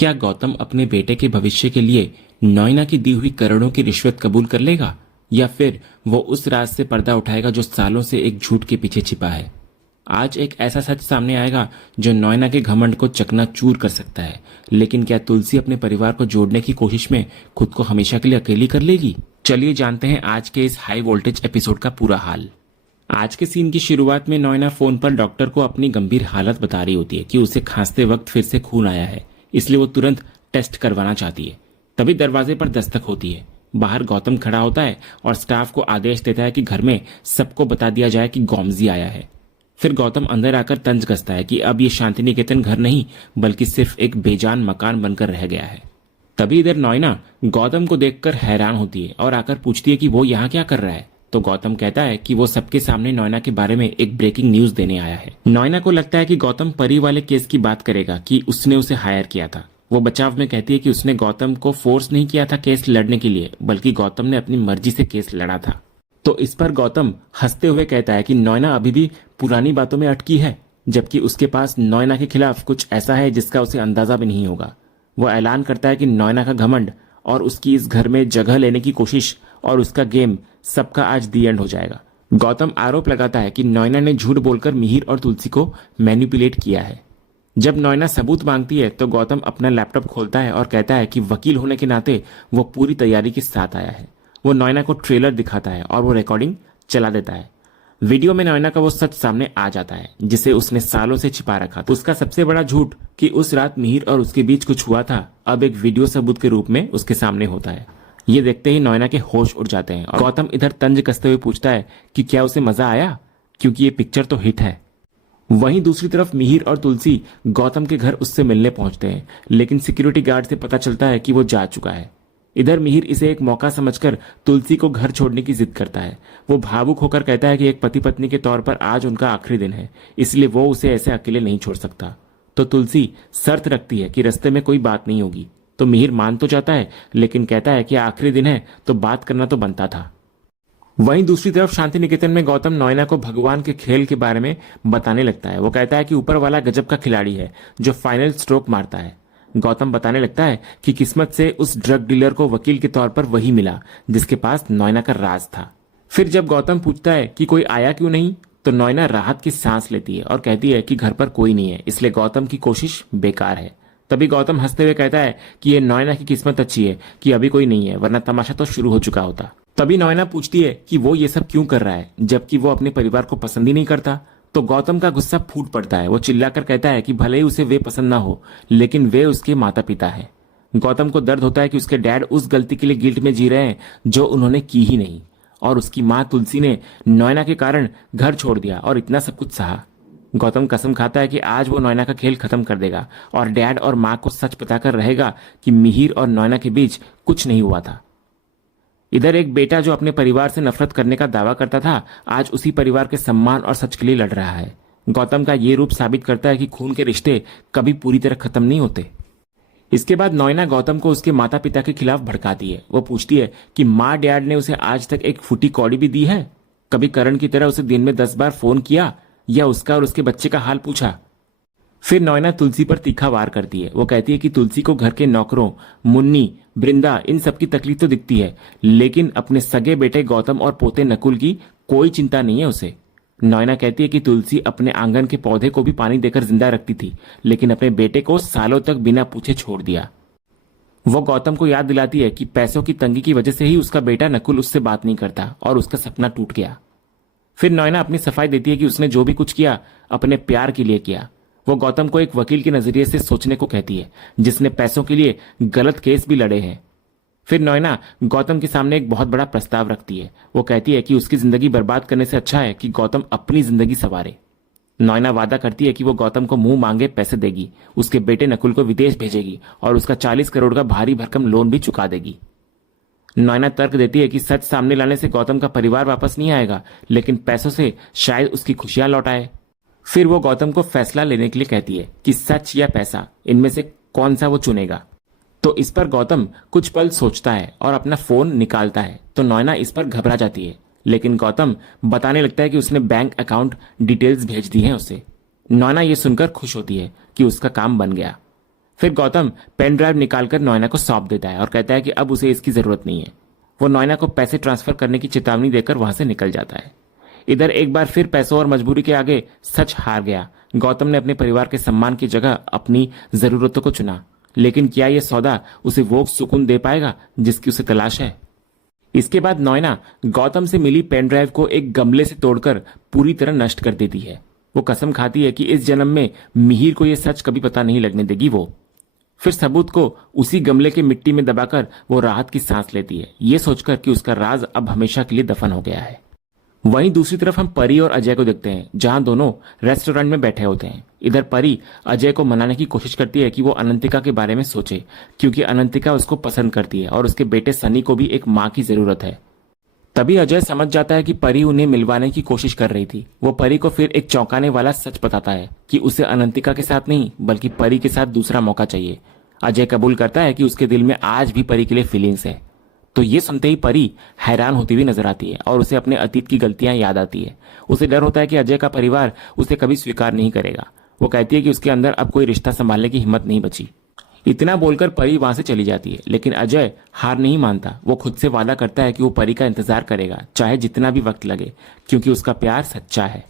क्या गौतम अपने बेटे के भविष्य के लिए नॉयना की दी हुई करोड़ों की रिश्वत कबूल कर लेगा, या फिर वो उस राज से पर्दा उठाएगा जो सालों से एक झूठ के पीछे छिपा है। आज एक ऐसा सच सामने आएगा जो नॉयना के घमंड को चकनाचूर कर सकता है। लेकिन क्या तुलसी अपने परिवार को जोड़ने की कोशिश में खुद को हमेशा के लिए अकेली कर लेगी? चलिए जानते हैं आज के इस हाई वोल्टेज एपिसोड का पूरा हाल। आज के सीन की शुरुआत में नॉयना फोन पर डॉक्टर को अपनी गंभीर हालत बता रही होती है कि उसे खांसते वक्त फिर से खून आया है, इसलिए वो तुरंत टेस्ट करवाना चाहती है। तभी दरवाजे पर दस्तक होती है। बाहर गौतम खड़ा होता है और स्टाफ को आदेश देता है कि घर में सबको बता दिया जाए कि गौमजी आया है। फिर गौतम अंदर आकर तंज कसता है कि अब ये शांति निकेतन घर नहीं बल्कि सिर्फ एक बेजान मकान बनकर रह गया है। तभी इधर नॉयना गौतम को देखकर हैरान होती है और आकर पूछती है कि वो यहाँ क्या कर रहा है। तो गौतम कहता है कि वो सबके सामने नॉयना के बारे में एक ब्रेकिंग न्यूज देने आया है। नॉयना को लगता है कि गौतम परी वाले केस की बात करेगा कि उसने उसे हायर किया था। वो बचाव में कहती है कि उसने गौतम को फोर्स नहीं किया था केस लड़ने के लिए, बल्कि गौतम ने अपनी मर्जी से केस लड़ा था। तो इस पर गौतम हंसते हुए कहता है कि नॉयना अभी भी पुरानी बातों में अटकी है, जबकि उसके पास नॉयना के खिलाफ कुछ ऐसा है जिसका उसे अंदाजा भी नहीं होगा। वो ऐलान करता है कि नॉयना का घमंड और उसकी इस घर में जगह लेने की कोशिश और उसका गेम सबका आज दी एंड हो जाएगा। गौतम आरोप लगाता है कि नॉयना ने झूठ बोलकर मिहिर और तुलसी को मैनिपुलेट किया है। जब नॉयना सबूत मांगती है तो गौतम अपना लैपटॉप खोलता है और कहता है कि वकील होने के नाते वो पूरी तैयारी के साथ आया है। वो नॉयना को ट्रेलर दिखाता है और वो रिकॉर्डिंग चला देता है। वीडियो में नॉयना का वो सच सामने आ जाता है जिसे उसने सालों से छिपा रखा था। उसका सबसे बड़ा झूठ कि उस रात मिहिर और उसके बीच कुछ हुआ था अब एक वीडियो सबूत के रूप में उसके सामने होता है। ये देखते ही नॉयना के होश उड़ जाते हैं और गौतम इधर तंज कसते हुए पूछता है कि क्या उसे मजा आया, क्योंकि ये पिक्चर तो हिट है। वहीं दूसरी तरफ मिहिर और तुलसी गौतम के घर उससे मिलने पहुंचते हैं, लेकिन सिक्योरिटी गार्ड से पता चलता है कि वो जा चुका है। इधर मिहिर इसे एक मौका समझकर तुलसी को घर छोड़ने की जिद करता है। वो भावुक होकर कहता है कि एक पति पत्नी के तौर पर आज उनका आखिरी दिन है, इसलिए वो उसे ऐसे अकेले नहीं छोड़ सकता। तो तुलसी शर्त रखती है कि रास्ते में कोई बात नहीं होगी। तो मिहिर मान तो जाता है, लेकिन कहता है कि आखिरी दिन है तो बात करना तो बनता था। वहीं दूसरी तरफ शांति निकेतन में गौतम नॉयना को भगवान के खेल के बारे में बताने लगता है। वो कहता है कि ऊपर वाला गजब का खिलाड़ी है जो फाइनल स्ट्रोक मारता है। गौतम बताने लगता है कि किस्मत से उस ड्रग डीलर को वकील के तौर पर वही मिला जिसके पास नॉयना का राज था। फिर जब गौतम पूछता है कि कोई आया क्यों नहीं, तो नॉयना राहत की सांस लेती है और कहती है कि घर पर कोई नहीं है, इसलिए गौतम की कोशिश बेकार है। तभी गौतम हंसते हुए कहता है कि ये नॉयना की किस्मत अच्छी है कि अभी कोई नहीं है, वरना तमाशा तो शुरू हो चुका होता। तभी नॉयना पूछती है कि वो ये सब क्यों कर रहा है जबकि वो अपने परिवार को पसंद ही नहीं करता। तो गौतम का गुस्सा फूट पड़ता है। वो चिल्लाकर कहता है कि भले ही उसे वे पसंद ना हो, लेकिन वे उसके माता पिता हैं। गौतम को दर्द होता है कि उसके डैड उस गलती के लिए गिल्ट में जी रहे हैं जो उन्होंने की ही नहीं, और उसकी माँ तुलसी ने नॉयना के कारण घर छोड़ दिया और इतना सब कुछ सहा। गौतम कसम खाता है कि आज वो नॉयना का खेल खत्म कर देगा और डैड और माँ को सच बताकर रहेगा कि मिहिर और नॉयना के बीच कुछ नहीं हुआ था। इधर एक बेटा जो अपने परिवार से नफरत करने का दावा करता था, आज उसी परिवार के सम्मान और सच के लिए लड़ रहा है। गौतम का ये रूप साबित करता है कि खून के रिश्ते कभी पूरी तरह खत्म नहीं होते। इसके बाद नॉयना गौतम को उसके माता पिता के खिलाफ भड़काती है। वो पूछती है कि माँ डैड ने उसे आज तक एक फूटी कौड़ी भी दी है? कभी करण की तरह उसे दिन में 10 बार फोन किया या उसका और उसके बच्चे का हाल पूछा? फिर नॉयना तुलसी पर तीखा वार करती है। वो कहती है कि तुलसी को घर के नौकरों, मुन्नी, बृंदा, इन सब की तकलीफ तो दिखती है, लेकिन अपने सगे बेटे गौतम और पोते नकुल की कोई चिंता नहीं है उसे। नॉयना कहती है कि तुलसी अपने आंगन के पौधे को भी पानी देकर जिंदा रखती थी, लेकिन अपने बेटे को सालों तक बिना पूछे छोड़ दिया। वो गौतम को याद दिलाती है कि पैसों की तंगी की वजह से ही उसका बेटा नकुल उससे बात नहीं करता और उसका सपना टूट गया। फिर नॉयना अपनी सफाई देती है कि उसने जो भी कुछ किया अपने प्यार के लिए किया। वो गौतम को एक वकील के नजरिए से सोचने को कहती है जिसने पैसों के लिए गलत केस भी लड़े हैं। फिर नॉयना गौतम के सामने एक बहुत बड़ा प्रस्ताव रखती है। वो कहती है कि उसकी जिंदगी बर्बाद करने से अच्छा है कि गौतम अपनी जिंदगी संवारे। नॉयना वादा करती है कि वो गौतम को मुंह मांगे पैसे देगी, उसके बेटे नकुल को विदेश भेजेगी और उसका 40 करोड़ का भारी भरकम लोन भी चुका देगी। नॉयना तर्क देती है कि सच सामने लाने से गौतम का परिवार वापस नहीं आएगा, लेकिन पैसों से शायद उसकी खुशियां लौट आए। फिर वो गौतम को फैसला लेने के लिए कहती है कि सच या पैसा, इनमें से कौन सा वो चुनेगा। तो इस पर गौतम कुछ पल सोचता है और अपना फोन निकालता है। तो नॉयना इस पर घबरा जाती है, लेकिन गौतम बताने लगता है कि उसने बैंक अकाउंट डिटेल्स भेज दी हैं उसे। नॉयना ये सुनकर खुश होती है कि उसका काम बन गया। फिर गौतम पेन ड्राइव निकालकर नोएना को सौंप देता है और कहता है कि अब उसे इसकी जरूरत नहीं है। वो नोएना को पैसे ट्रांसफर करने की चेतावनी देकर वहां से निकल जाता है। इधर एक बार फिर पैसों और मजबूरी के आगे सच हार गया। गौतम ने अपने परिवार के सम्मान की जगह अपनी जरूरतों को चुना, लेकिन क्या यह सौदा उसे वो सुकून दे पाएगा जिसकी उसे तलाश है? इसके बाद नोएना गौतम से मिली पेन ड्राइव को एक गमले से तोड़कर पूरी तरह नष्ट कर देती है। वो कसम खाती है कि इस जन्म में मिहिर को यह सच कभी पता नहीं लगने देगी। वो फिर सबूत को उसी गमले के मिट्टी में दबाकर वो राहत की सांस लेती है, ये सोचकर कि उसका राज अब हमेशा के लिए दफन हो गया है। वहीं दूसरी तरफ हम परी और अजय को देखते हैं, जहां दोनों रेस्टोरेंट में बैठे होते हैं। इधर परी अजय को मनाने की कोशिश करती है कि वो अनंतिका के बारे में सोचे, क्योंकि अनंतिका उसको पसंद करती है और उसके बेटे सनी को भी एक माँ की जरूरत है। तभी अजय समझ जाता है कि परी उन्हें मिलवाने की कोशिश कर रही थी। वो परी को फिर एक चौंकाने वाला सच बताता है कि उसे अनंतिका के साथ नहीं बल्कि परी के साथ दूसरा मौका चाहिए। अजय कबूल करता है कि उसके दिल में आज भी परी के लिए फीलिंग्स है। तो ये सुनते ही परी हैरान होती हुई नजर आती है और उसे अपने अतीत की गलतियां याद आती है। उसे डर होता है कि अजय का परिवार उसे कभी स्वीकार नहीं करेगा। वो कहती है कि उसके अंदर अब कोई रिश्ता संभालने की हिम्मत नहीं बची। इतना बोलकर परी वहां से चली जाती है, लेकिन अजय हार नहीं मानता। वो खुद से वादा करता है कि वो परी का इंतजार करेगा, चाहे जितना भी वक्त लगे, क्योंकि उसका प्यार सच्चा है।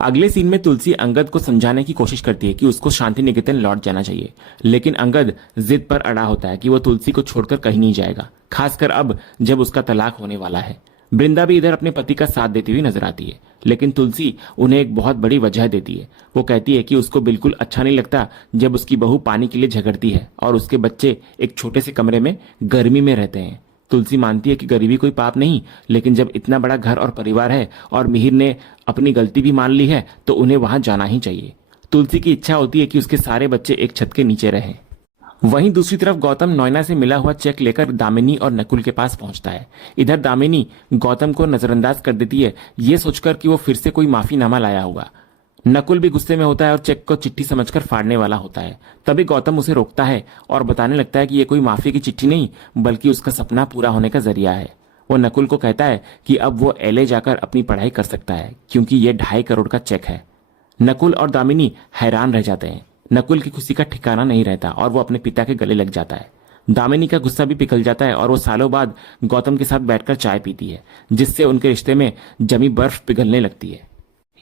अगले सीन में तुलसी अंगद को समझाने की कोशिश करती है कि उसको शांति निकेतन लौट जाना चाहिए, लेकिन अंगद जिद पर अड़ा होता है कि वो तुलसी को छोड़कर कहीं नहीं जाएगा, खासकर अब जब उसका तलाक होने वाला है। वृंदा भी इधर अपने पति का साथ देती हुई नजर आती है, लेकिन तुलसी उन्हें एक बहुत बड़ी वजह देती है। वो कहती है कि उसको बिल्कुल अच्छा नहीं लगता जब उसकी बहू पानी के लिए झगड़ती है और उसके बच्चे एक छोटे से कमरे में गर्मी में रहते हैं। तुलसी मानती है कि गरीबी कोई पाप नहीं, लेकिन जब इतना बड़ा घर और परिवार है और मिहिर ने अपनी गलती भी मान ली है तो उन्हें वहां जाना ही चाहिए। तुलसी की इच्छा होती है कि उसके सारे बच्चे एक छत के नीचे रहें। वहीं दूसरी तरफ गौतम नोएना से मिला हुआ चेक लेकर दामिनी और नकुल के पास पहुंचता है। इधर दामिनी गौतम को नजरअंदाज कर देती है, ये सोचकर कि वो फिर से कोई माफीनामा लाया होगा। नकुल भी गुस्से में होता है और चेक को चिट्ठी समझकर फाड़ने वाला होता है। तभी गौतम उसे रोकता है और बताने लगता है कि ये कोई माफी की चिट्ठी नहीं बल्कि उसका सपना पूरा होने का जरिया है। वो नकुल को कहता है कि अब वो एलए जाकर अपनी पढ़ाई कर सकता है, क्योंकि ये 2.5 करोड़ का चेक है। नकुल और दामिनी हैरान रह जाते हैं। नकुल की खुशी का ठिकाना नहीं रहता और वो अपने पिता के गले लग जाता है। दामिनी का गुस्सा भी पिघल जाता है और वो सालों बाद गौतम के साथ बैठकर चाय पीती है, जिससे उनके रिश्ते में जमी बर्फ पिघलने लगती है।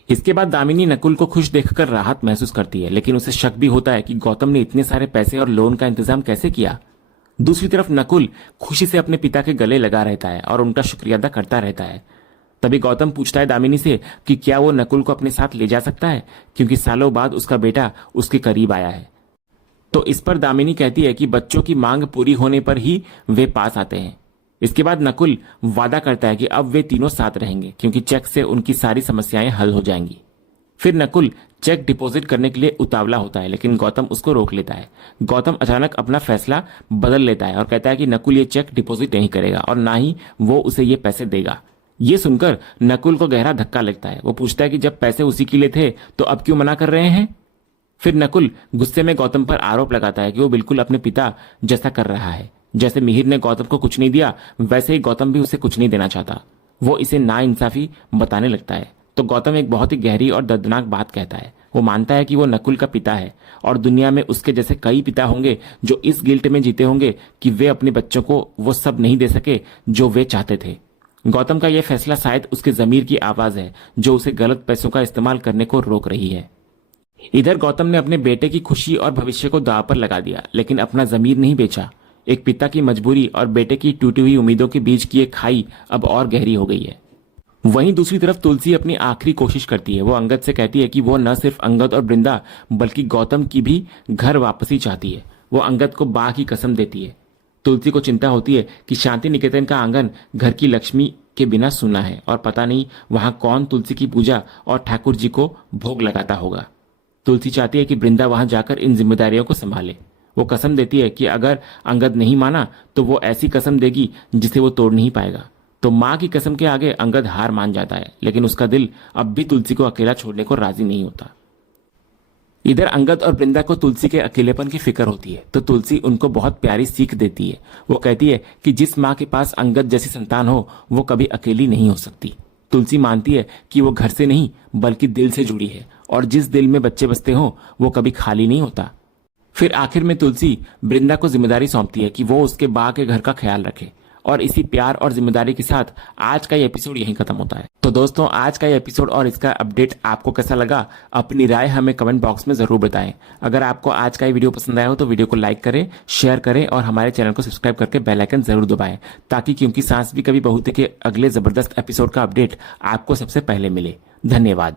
इसके बाद दामिनी नकुल को खुश देखकर राहत महसूस करती है, लेकिन उसे शक भी होता है कि गौतम ने इतने सारे पैसे और लोन का इंतजाम कैसे किया। दूसरी तरफ नकुल खुशी से अपने पिता के गले लगा रहता है और उनका शुक्रिया अदा करता रहता है। तभी गौतम पूछता है दामिनी से कि क्या वो नकुल को अपने साथ ले जा सकता है, क्योंकि सालों बाद उसका बेटा उसके करीब आया है। तो इस पर दामिनी कहती है कि बच्चों की मांग पूरी होने पर ही वे पास आते हैं। इसके बाद नकुल वादा करता है कि अब वे तीनों साथ रहेंगे, क्योंकि चेक से उनकी सारी समस्याएं हल हो जाएंगी। फिर नकुल चेक डिपॉजिट करने के लिए उतावला होता है, लेकिन गौतम उसको रोक लेता है। गौतम अचानक अपना फैसला बदल लेता है और कहता है कि नकुल ये चेक डिपॉजिट नहीं करेगा और ना ही वो उसे ये पैसे देगा। ये सुनकर नकुल को गहरा धक्का लगता है। वो पूछता है कि जब पैसे उसी के लिए थे तो अब क्यों मना कर रहे हैं। फिर नकुल गुस्से में गौतम पर आरोप लगाता है कि वो बिल्कुल अपने पिता जैसा कर रहा है। जैसे मिहिर ने गौतम को कुछ नहीं दिया, वैसे ही गौतम भी उसे कुछ नहीं देना चाहता। वो इसे नाइंसाफी बताने लगता है। तो गौतम एक बहुत ही गहरी और दर्दनाक बात कहता है। वो मानता है कि वो नकुल का पिता है और दुनिया में उसके जैसे कई पिता होंगे जो इस गिल्ट में जीते होंगे कि वे अपने बच्चों को वो सब नहीं दे सके जो वे चाहते थे। गौतम का यह फैसला शायद उसके जमीर की आवाज है जो उसे गलत पैसों का इस्तेमाल करने को रोक रही है। इधर गौतम ने अपने बेटे की खुशी और भविष्य को दांव पर लगा दिया, लेकिन अपना जमीर नहीं बेचा। एक पिता की मजबूरी और बेटे की टूटी हुई उम्मीदों के बीच की एक खाई अब और गहरी हो गई है। वहीं दूसरी तरफ तुलसी अपनी आखिरी कोशिश करती है। वो अंगद से कहती है कि वो न सिर्फ अंगद और वृंदा बल्कि गौतम की भी घर वापसी चाहती है। वो अंगद को बा की कसम देती है। तुलसी को चिंता होती है कि शांति निकेतन का आंगन घर की लक्ष्मी के बिना सुना है और पता नहीं वहां कौन तुलसी की पूजा और ठाकुर जी को भोग लगाता होगा। तुलसी चाहती है कि वृंदा वहां जाकर इन जिम्मेदारियों को संभाले। वो कसम देती है कि अगर अंगद नहीं माना तो वो ऐसी कसम देगी जिसे वो तोड़ नहीं पाएगा। तो माँ की कसम के आगे अंगद हार मान जाता है, लेकिन उसका दिल अब भी तुलसी को अकेला छोड़ने को राजी नहीं होता। इधर अंगद और वृंदा को तुलसी के अकेलेपन की फिक्र होती है, तो तुलसी उनको बहुत प्यारी सीख देती है। वो कहती है कि जिस माँ के पास अंगद जैसी संतान हो वो कभी अकेली नहीं हो सकती। तुलसी मानती है कि वो घर से नहीं बल्कि दिल से जुड़ी है और जिस दिल में बच्चे बसते हों वो कभी खाली नहीं होता। फिर आखिर में तुलसी वृंदा को जिम्मेदारी सौंपती है कि वो उसके बा के घर का ख्याल रखे। और इसी प्यार और जिम्मेदारी के साथ आज का ये एपिसोड यहीं खत्म होता है। तो दोस्तों, आज का ये एपिसोड और इसका अपडेट आपको कैसा लगा, अपनी राय हमें कमेंट बॉक्स में जरूर बताएं। अगर आपको आज का ये वीडियो पसंद आया हो तो वीडियो को लाइक करें, शेयर करें और हमारे चैनल को सब्सक्राइब करके बेल आइकन जरूर दबाएं, ताकि क्योंकि सांस भी कभी बहू थी के अगले जबरदस्त एपिसोड का अपडेट आपको सबसे पहले मिले। धन्यवाद।